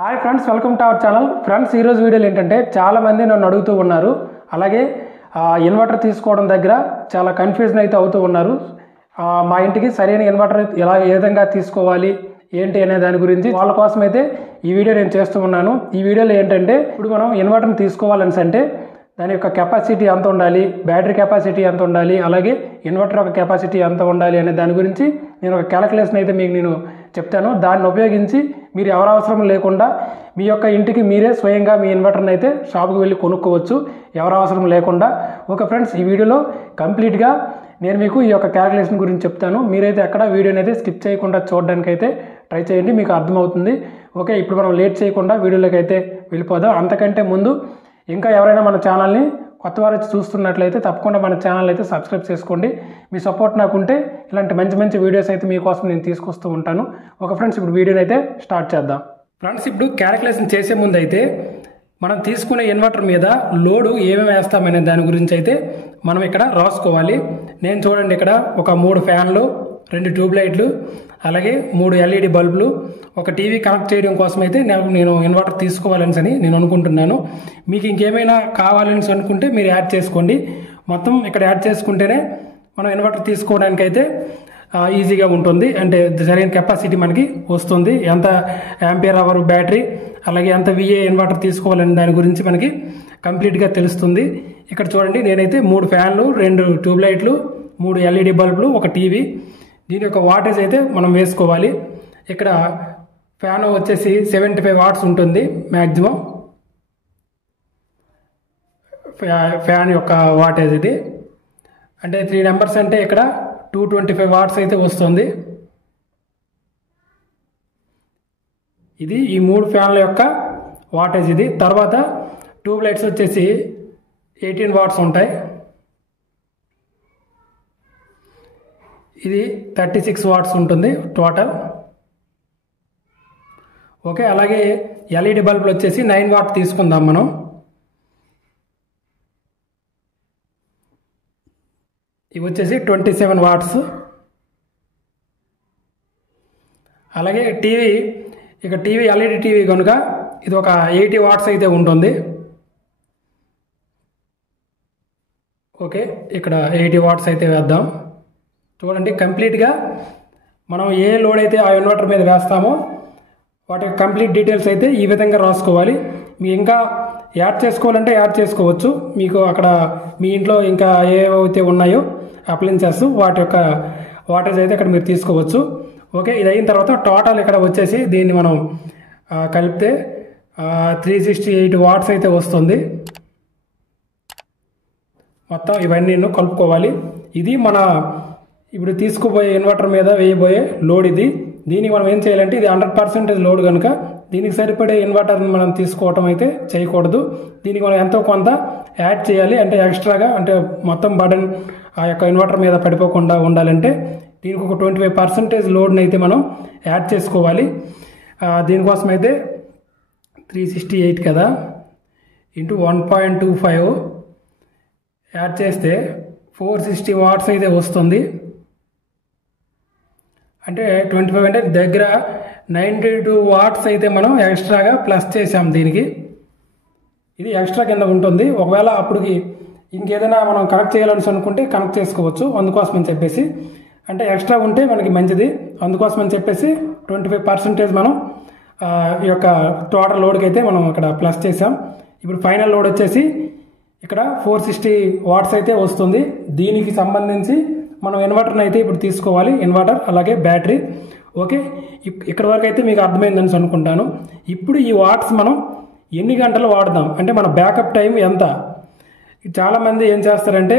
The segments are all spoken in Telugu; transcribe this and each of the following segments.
Hi friends, welcome to our channel. Friends, ఈరోజు వీడియోలు ఏంటంటే చాలామంది నన్ను అడుగుతూ ఉన్నారు. అలాగే ఇన్వర్టర్ తీసుకోవడం దగ్గర చాలా కన్ఫ్యూజన్ అయితే అవుతూ ఉన్నారు. మా ఇంటికి సరైన ఇన్వర్టర్ ఏ విధంగా తీసుకోవాలి ఏంటి అనే దాని గురించి వాళ్ళ కోసం అయితే ఈ వీడియో నేను చేస్తూ ఉన్నాను. ఈ వీడియోలో ఏంటంటే ఇప్పుడు మనం ఇన్వర్టర్ని తీసుకోవాలని అంటే దాని యొక్క కెపాసిటీ ఎంత ఉండాలి, బ్యాటరీ కెపాసిటీ ఎంత ఉండాలి, అలాగే ఇన్వర్టర్ యొక్క కెపాసిటీ ఎంత ఉండాలి అనే దాని గురించి నేను ఒక క్యాలిక్యులేషన్ అయితే మీకు నేను చెప్తాను. దాన్ని ఉపయోగించి మీరు ఎవరు అవసరం లేకుండా మీ యొక్క ఇంటికి మీరే స్వయంగా మీ ఇన్వర్టర్ని అయితే షాప్కి వెళ్ళి కొనుక్కోవచ్చు, ఎవరు అవసరం లేకుండా. ఓకే ఫ్రెండ్స్, ఈ వీడియోలో కంప్లీట్గా నేను మీకు ఈ యొక్క క్యాలిక్యులేషన్ గురించి చెప్తాను. మీరైతే ఎక్కడ వీడియోని అయితే స్కిప్ చేయకుండా చూడడానికి అయితే ట్రై చేయండి, మీకు అర్థమవుతుంది. ఓకే, ఇప్పుడు మనం లేట్ చేయకుండా వీడియోలోకి అయితే వెళ్ళిపోదాం. అంతకంటే ముందు ఇంకా ఎవరైనా మన ఛానల్ని కొత్త వారు చూస్తున్నట్లయితే తప్పకుండా మన ఛానల్ అయితే సబ్స్క్రైబ్ చేసుకోండి. మీ సపోర్ట్ నాకుంటే ఇలాంటి మంచి మంచి వీడియోస్ అయితే మీకోసం నేను తీసుకొస్తూ ఉంటాను. ఓకే ఫ్రెండ్స్, ఇప్పుడు వీడియోని అయితే స్టార్ట్ చేద్దాం. ఫ్రెండ్స్, ఇప్పుడు క్యాలిక్యులేషన్ చేసే ముందు అయితే మనం తీసుకునే ఇన్వర్టర్ మీద లోడు ఏమేమి వేస్తామనే దాని గురించి అయితే మనం ఇక్కడ రాసుకోవాలి. నేను చూడండి, ఇక్కడ ఒక 3 ఫ్యాన్లు, 2 ట్యూబ్ లైట్లు, అలాగే 3 LED బల్బులు, ఒక టీవీ కనెక్ట్ చేయడం కోసం అయితే నేను ఇన్వర్టర్ తీసుకోవాలని నేను అనుకుంటున్నాను. మీకు ఇంకేమైనా కావాలని అనుకుంటే మీరు యాడ్ చేసుకోండి. మొత్తం ఇక్కడ యాడ్ చేసుకుంటేనే మనం ఇన్వర్టర్ తీసుకోవడానికి అయితే ఈజీగా ఉంటుంది. అంటే సరైన కెపాసిటీ మనకి వస్తుంది. ఎంత యాంపియర్ అవర్ బ్యాటరీ, అలాగే ఎంత VA ఇన్వర్టర్ తీసుకోవాలని దాని గురించి మనకి కంప్లీట్గా తెలుస్తుంది. ఇక్కడ చూడండి, నేనైతే 3 ఫ్యాన్లు, 2 ట్యూబ్ లైట్లు, 3 LED బల్బులు, ఒక టీవీ, దీని యొక్క వాటేజ్ అయితే మనం వేసుకోవాలి. ఇక్కడ ఫ్యాన్ వచ్చేసి 75 వాట్స్ ఉంటుంది మ్యాక్సిమం. ఫ్యాన్ యొక్క వాటేజ్ ఇది అంటే 3 నెంబర్స్ అంటే ఇక్కడ 225 వాట్స్ అయితే వస్తుంది. ఇది ఈ 3 ఫ్యాన్ల యొక్క వాటేజ్ ఇది. తర్వాత ట్యూబ్ లైట్స్ వచ్చేసి 18 వాట్స్ ఉంటాయి. ఇది 36 వాట్స్ ఉంటుంది టోటల్. ఓకే, అలాగే LED బల్బులు వచ్చేసి 9 వాట్ తీసుకుందాం మనం. ఇవి వచ్చేసి 27 వాట్స్. అలాగే టీవీ, ఇక టీవీ LED టీవీ కనుక ఇది ఒక 80 వాట్స్ అయితే ఉంటుంది. ఓకే, ఇక్కడ 80 వాట్స్ అయితే వేద్దాం. చూడండి, కంప్లీట్గా మనం ఏ లోడ్ అయితే ఆ ఇన్వర్టర్ మీద వేస్తామో వాటి కంప్లీట్ డీటెయిల్స్ అయితే ఈ విధంగా రాసుకోవాలి. మీకు ఇంకా యాడ్ చేసుకోవాలంటే యాడ్ చేసుకోవచ్చు. మీకు అక్కడ మీ ఇంట్లో ఇంకా ఏవైతే ఉన్నాయో అప్లయన్సెస్ వాటి యొక్క వాటేజ్ అయితే ఇక్కడ మీరు తీసుకోవచ్చు. ఓకే, ఇది అయిన తర్వాత టోటల్ ఇక్కడ వచ్చేసి దీన్ని మనం కలిపితే 368 వాట్స్ అయితే వస్తుంది. మొత్తం ఇవన్నీ కలుపుకోవాలి. ఇది మన ఇప్పుడు తీసుకుపోయే ఇన్వర్టర్ మీద వేయబోయే లోడ్ ఇది. దీనికి మనం ఏం చేయాలంటే ఇది 100% లోడ్ కనుక దీనికి సరిపడే ఇన్వర్టర్ని మనం తీసుకోవటం అయితే చేయకూడదు. దీనికి మనం ఎంతో కొంత యాడ్ చేయాలి. అంటే ఎక్స్ట్రాగా, అంటే మొత్తం బర్డెన్ ఆ యొక్క ఇన్వర్టర్ మీద పడిపోకుండా ఉండాలంటే దీనికి ఒక 25% లోడ్ని అయితే మనం యాడ్ చేసుకోవాలి. దీనికోసం అయితే 368 కదా ఇంటూ 1.25 యాడ్ చేస్తే 460 వాట్స్ అయితే వస్తుంది. అంటే 25 అంటే దగ్గర 92 వాట్స్ అయితే మనం ఎక్స్ట్రాగా ప్లస్ చేసాం దీనికి. ఇది ఎక్స్ట్రా కింద ఉంటుంది. ఒకవేళ అప్పటికి ఇంకేదైనా మనం కనెక్ట్ చేయాలని అనుకుంటే కనెక్ట్ చేసుకోవచ్చు. అందుకోసం అని చెప్పేసి, అంటే ఎక్స్ట్రా ఉంటే మనకి మంచిది. అందుకోసం అని చెప్పేసి 25% మనం ఈ యొక్క టోటల్ లోడ్కి అయితే మనం ఇక్కడ ప్లస్ చేసాం. ఇప్పుడు ఫైనల్ లోడ్ వచ్చేసి ఇక్కడ 460 వాట్స్ అయితే వస్తుంది. దీనికి సంబంధించి మనం ఇన్వర్టర్ని అయితే ఇప్పుడు తీసుకోవాలి, ఇన్వర్టర్ అలాగే బ్యాటరీ. ఓకే, ఇక్కడ వరకు అయితే మీకు అర్థమైందని అనుకుంటాను. ఇప్పుడు ఈ వాట్స్ మనం ఎన్ని గంటలు వాడదాం, అంటే మన బ్యాకప్ టైం ఎంత. చాలామంది ఏం చేస్తారంటే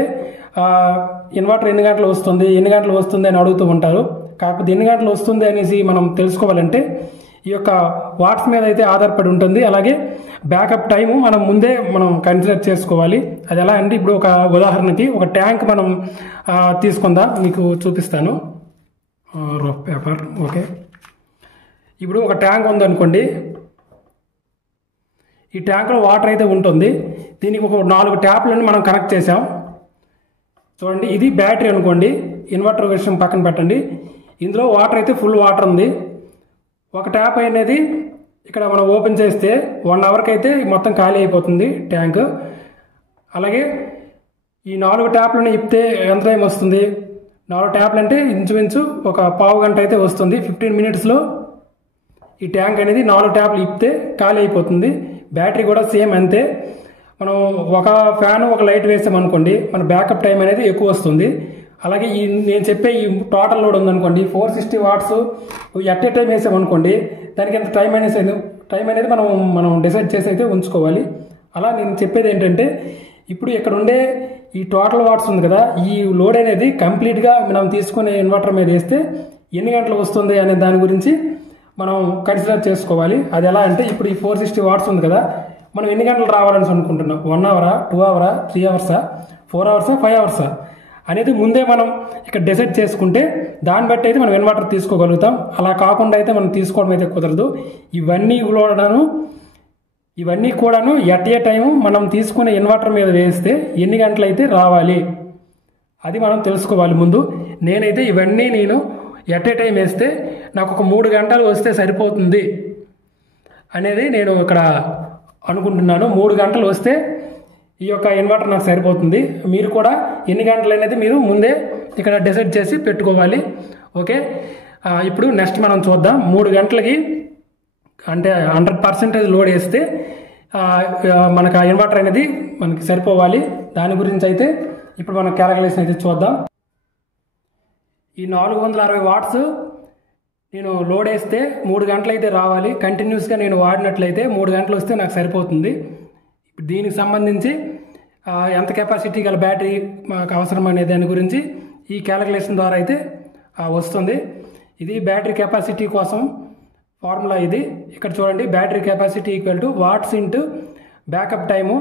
ఇన్వర్టర్ ఎన్ని గంటలు వస్తుంది అని అడుగుతూ ఉంటారు. కాకపోతే ఎన్ని గంటలు వస్తుంది అనేసి మనం తెలుసుకోవాలంటే ఈ యొక్క వాట్స్ మీద అయితే ఆధారపడి ఉంటుంది. అలాగే బ్యాకప్ టైము మనం ముందే కన్సిడర్ చేసుకోవాలి. అది ఎలా అంటే ఇప్పుడు ఒక ఉదాహరణకి ఒక ట్యాంక్ మనం తీసుకుందాం, మీకు చూపిస్తాను. Rough paper. ఓకే, ఇప్పుడు ఒక ట్యాంక్ ఉందనుకోండి. ఈ ట్యాంక్లో వాటర్ అయితే ఉంటుంది. దీనికి ఒక 4 ట్యాప్లను మనం కనెక్ట్ చేసాం. చూడండి, ఇది బ్యాటరీ అనుకోండి. ఇన్వర్టర్ విషయం పక్కన పెట్టండి. ఇందులో వాటర్ అయితే ఫుల్ వాటర్ ఉంది. ఒక ట్యాప్ అనేది ఇక్కడ మనం ఓపెన్ చేస్తే 1 అవర్కి అయితే మొత్తం ఖాళీ అయిపోతుంది ట్యాంక్. అలాగే ఈ 4 ట్యాప్లను ఇప్పితే ఎంత టైం వస్తుంది? 4 ట్యాప్లు అంటే ఇంచుమించు ఒక పావు గంట అయితే వస్తుంది. 15 మినిట్స్లో ఈ ట్యాంక్ అనేది 4 ట్యాప్లు ఇప్పితే ఖాళీ అయిపోతుంది. బ్యాటరీ కూడా సేమ్ అంతే. మనం ఒక ఫ్యాన్ ఒక లైట్ వేసామనుకోండి, మన బ్యాకప్ టైం అనేది ఎక్కువ వస్తుంది. అలాగే ఈ నేను చెప్పే ఈ టోటల్ లోడ్ ఉందనుకోండి 460 వాట్స్ ఎట్ ఏ టైం వేసామనుకోండి, దానికి ఎంత టైం అనేది మనం డిసైడ్ చేసి అయితే ఉంచుకోవాలి. అలా నేను చెప్పేది ఏంటంటే, ఇప్పుడు ఇక్కడ ఉండే ఈ టోటల్ వాట్స్ ఉంది కదా, ఈ లోడ్ అనేది కంప్లీట్గా మనం తీసుకునే ఇన్వర్టర్ మీద వేస్తే ఎన్ని గంటలు వస్తుంది అనే దాని గురించి మనం కన్సిడర్ చేసుకోవాలి. అది ఎలా అంటే, ఇప్పుడు ఈ 460 వాట్స్ ఉంది కదా, మనం ఎన్ని గంటలు రావాలని అనుకుంటున్నాం? 1 అవరా, 2 అవరా, 3 అవర్సా, 4 అవర్సా, 5 అవర్సా అనేది ముందే మనం ఇక్కడ డిసైడ్ చేసుకుంటే దాన్ని బట్టి అయితే మనం ఇన్వర్టర్ తీసుకోగలుగుతాం. అలా కాకుండా అయితే మనం తీసుకోవడం అయితే కుదరదు. ఇవన్నీ కూడాను ఎట్ ఏ టైము మనం తీసుకునే ఇన్వర్టర్ మీద వేస్తే ఎన్ని గంటలు అయితే రావాలి అది మనం తెలుసుకోవాలి ముందు. నేనైతే ఇవన్నీ ఎట్ ఏ టైం వేస్తే నాకు ఒక 3 గంటలు వస్తే సరిపోతుంది అనేది నేను ఇక్కడ అనుకుంటున్నాను. 3 గంటలు వస్తే ఈ యొక్క ఇన్వర్టర్ నాకు సరిపోతుంది. మీరు కూడా ఎన్ని గంటలు అనేది మీరు ముందే ఇక్కడ డిసైడ్ చేసి పెట్టుకోవాలి. ఓకే, ఇప్పుడు నెక్స్ట్ మనం చూద్దాం. 3 గంటలకి అంటే 100% లోడ్ వేస్తే మనకు ఆ ఇన్వర్టర్ అనేది మనకి సరిపోవాలి. దాని గురించి అయితే ఇప్పుడు మనం క్యాలిక్యులేషన్ అయితే చూద్దాం. ఈ 460 వాట్స్ నేను లోడ్ వేస్తే 3 గంటలు అయితే రావాలి. కంటిన్యూస్గా నేను వాడినట్లయితే 3 గంటలు వస్తే నాకు సరిపోతుంది. దీనికి సంబంధించి ఎంత కెపాసిటీ గల బ్యాటరీ మాకు అవసరం అనే దాని గురించి ఈ క్యాలిక్యులేషన్ ద్వారా అయితే వస్తుంది. ఇది బ్యాటరీ కెపాసిటీ కోసం ఫార్ములా ఇది. ఇక్కడ చూడండి, battery capacity equal to watts into backup time.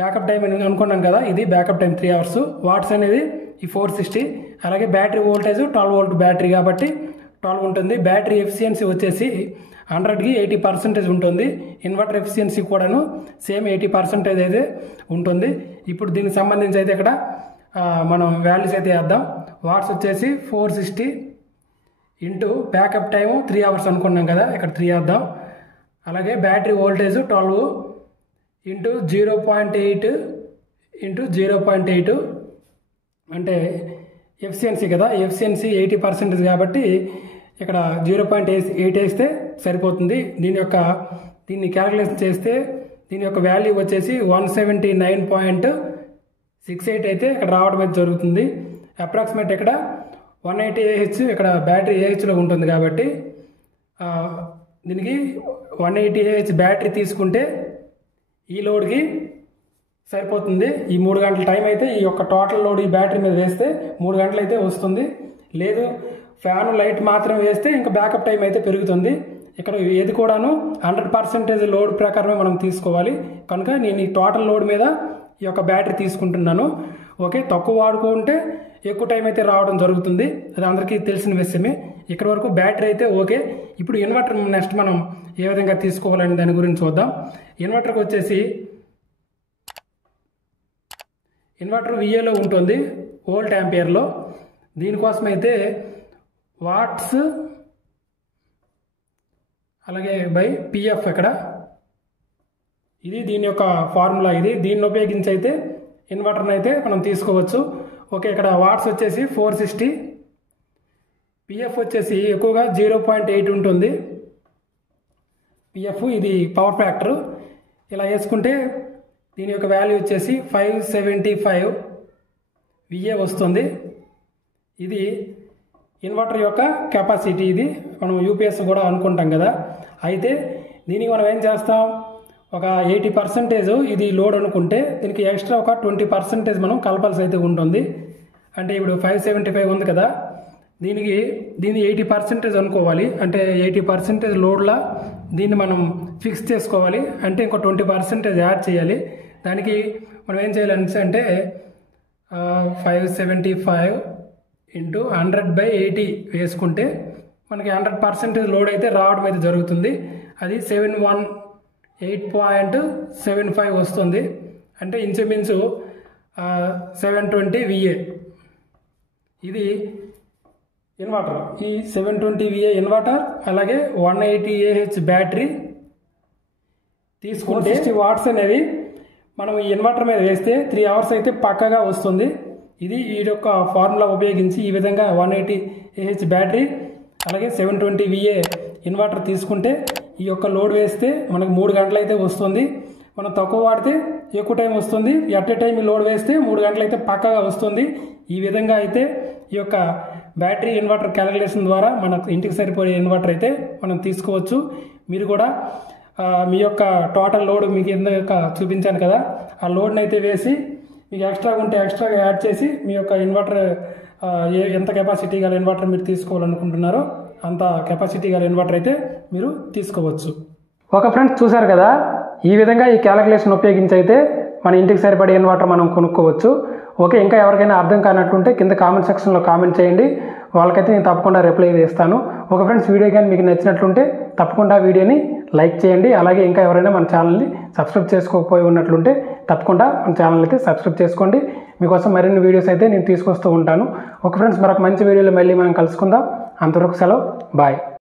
Backup time అనుకున్నాం కదా, ఇది బ్యాకప్ టైం 3 అవర్స్. వాట్స్ అనేది ఈ 460. అలాగే బ్యాటరీ వోల్టేజ్ 12 వోల్ట్ బ్యాటరీ కాబట్టి 12 ఉంటుంది. బ్యాటరీ ఎఫిషియన్సీ వచ్చేసి 100కి 80% ఉంటుంది. ఇన్వర్టర్ ఎఫిషియన్సీ కూడాను సేమ్ 80% అయితే ఉంటుంది. ఇప్పుడు దీనికి సంబంధించి అయితే ఇక్కడ మనం వాల్యూస్ అయితే వేద్దాం. వాట్స్ వచ్చేసి 460 ఇంటూ బ్యాకప్ టైము 3 అవర్స్ అనుకున్నాం కదా, ఇక్కడ 3 వేద్దాం. అలాగే బ్యాటరీ వోల్టేజ్ 12 ఇంటూ 0.8 ఇంటూ 0.8 అంటే ఎఫిషియన్సీ కదా, ఎఫిషియన్సీ 80% కాబట్టి ఇక్కడ 0.8 వేస్తే సరిపోతుంది. దీన్ని క్యాలిక్యులేషన్ చేస్తే దీని యొక్క వాల్యూ వచ్చేసి 179.68 అయితే ఇక్కడ రావడం అయితే జరుగుతుంది. అప్రాక్సిమేట్ ఇక్కడ 180 AH ఇక్కడ బ్యాటరీ AHలో ఉంటుంది కాబట్టి దీనికి 180 AH బ్యాటరీ తీసుకుంటే ఈ లోడ్కి సరిపోతుంది. ఈ 3 గంటల టైం అయితే ఈ యొక్క టోటల్ లోడ్ ఈ బ్యాటరీ మీద వేస్తే 3 గంటలు అయితే వస్తుంది. లేదు ఫ్యాన్ లైట్ మాత్రం వేస్తే ఇంకా బ్యాకప్ టైం అయితే పెరుగుతుంది. ఇక్కడ ఏది కూడాను 100% లోడ్ ప్రకారమే మనం తీసుకోవాలి. కనుక నేను ఈ టోటల్ లోడ్ మీద ఈ యొక్క బ్యాటరీ తీసుకుంటున్నాను. ఓకే, తక్కువ వాడుకుంటే ఎక్కువ టైం అయితే రావడం జరుగుతుంది. అది అందరికీ తెలిసిన విషయమే. ఇక్కడ వరకు బ్యాటరీ అయితే ఓకే. ఇప్పుడు ఇన్వర్టర్ నెక్స్ట్ మనం ఏ విధంగా తీసుకోవాలనే దాని గురించి చూద్దాం. ఇన్వర్టర్కి వచ్చేసి ఇన్వర్టర్ VAలో ఉంటుంది, వోల్ట్ యాంపియర్లో. దీనికోసం అయితే వాట్స్ అలాగే బై PF ఇక్కడ ఇది దీని యొక్క ఫార్ములా. ఇది దీన్ని ఉపయోగించి అయితే ఇన్వర్టర్ని అయితే మనం తీసుకోవచ్చు. ఓకే, ఇక్కడ వాట్స్ వచ్చేసి 460, PF వచ్చేసి ఎక్కువగా 0.8 ఉంటుంది. PF ఇది పవర్ ఫ్యాక్టర్. ఇలా వేసుకుంటే దీని యొక్క వాల్యూ వచ్చేసి 575 VA వస్తుంది. ఇది ఇన్వర్టర్ యొక్క కెపాసిటీ. ఇది మనం UPS కూడా అనుకుంటాం కదా. అయితే దీనికి మనం ఏం చేస్తాం, ఒక 80% ఇది లోడ్ అనుకుంటే దీనికి ఎక్స్ట్రా ఒక 20% మనం కలపాల్సి అయితే ఉంటుంది. అంటే ఇప్పుడు 575 ఉంది కదా, దీన్ని 80% అనుకోవాలి. అంటే 80% లోడ్లా దీన్ని మనం ఫిక్స్ చేసుకోవాలి. అంటే ఇంకో 20% యాడ్ చేయాలి. దానికి మనం ఏం చేయాలి అంటే 575 ఇంటూ 100/80 వేసుకుంటే మనకి 100% లోడ్ అయితే రావడం అయితే జరుగుతుంది. అది 718.75 వస్తుంది. అంటే ఇంచుమించు 720 VA. ఇది ఇన్వర్టర్. ఈ 720 VA ఇన్వర్టర్ అలాగే 180 AH బ్యాటరీ తీసుకుంటే 60 వాట్స్ అనేవి మనం ఈ ఇన్వర్టర్ మీద వేస్తే 3 అవర్స్ అయితే పక్కగా వస్తుంది. ఇది ఈ యొక్క ఫార్ములా ఉపయోగించి ఈ విధంగా 180 AH బ్యాటరీ అలాగే 720 VA ఇన్వర్టర్ తీసుకుంటే ఈ యొక్క లోడ్ వేస్తే మనకు 3 గంటలు అయితే వస్తుంది. మనం తక్కువ వాడితే ఎక్కువ టైం వస్తుంది. ఎట్ ఏ టైం లోడ్ వేస్తే 3 గంటలు అయితే పక్కగా వస్తుంది. ఈ విధంగా అయితే ఈ యొక్క బ్యాటరీ ఇన్వర్టర్ క్యాలిక్యులేషన్ ద్వారా మన ఇంటికి సరిపోయే ఇన్వర్టర్ అయితే మనం తీసుకోవచ్చు. మీరు కూడా మీ యొక్క టోటల్ లోడ్ మీకు ఎందుక చూపించాను కదా, ఆ లోడ్ని అయితే వేసి మీకు ఎక్స్ట్రా ఉంటే ఎక్స్ట్రాగా యాడ్ చేసి మీ యొక్క ఇన్వర్టర్ ఎంత కెపాసిటీ గల ఇన్వర్టర్ మీరు తీసుకోవాలనుకుంటున్నారో అంత కెపాసిటీ గల ఇన్వర్టర్ అయితే మీరు తీసుకోవచ్చు. ఒక ఫ్రెండ్స్ చూసారు కదా, ఈ విధంగా ఈ క్యాలిక్యులేషన్ ఉపయోగించి అయితే మన ఇంటికి సరిపడే ఇన్వర్టర్ మనం కొనుక్కోవచ్చు. ఓకే, ఇంకా ఎవరికైనా అర్థం కానట్లుంటే కింద కామెంట్ సెక్షన్లో కామెంట్ చేయండి, వాళ్ళకైతే నేను తప్పకుండా రిప్లై ఇస్తాను. ఒక ఫ్రెండ్స్ వీడియో కానీ మీకు నచ్చినట్లుంటే తప్పకుండా వీడియోని లైక్ చేయండి. అలాగే ఇంకా ఎవరైనా మన ఛానల్ని సబ్స్క్రైబ్ చేసుకోకపోయి ఉన్నట్లుంటే తప్పకుండా మన ఛానల్ అయితే సబ్స్క్రైబ్ చేసుకోండి. మీకోసం మరిన్ని వీడియోస్ అయితే నేను తీసుకొస్తూ ఉంటాను. ఒక ఫ్రెండ్స్ మరొక మంచి వీడియోలో మళ్ళీ మనం కలుసుకుందాం. అంతవరకు సెలవు, బాయ్.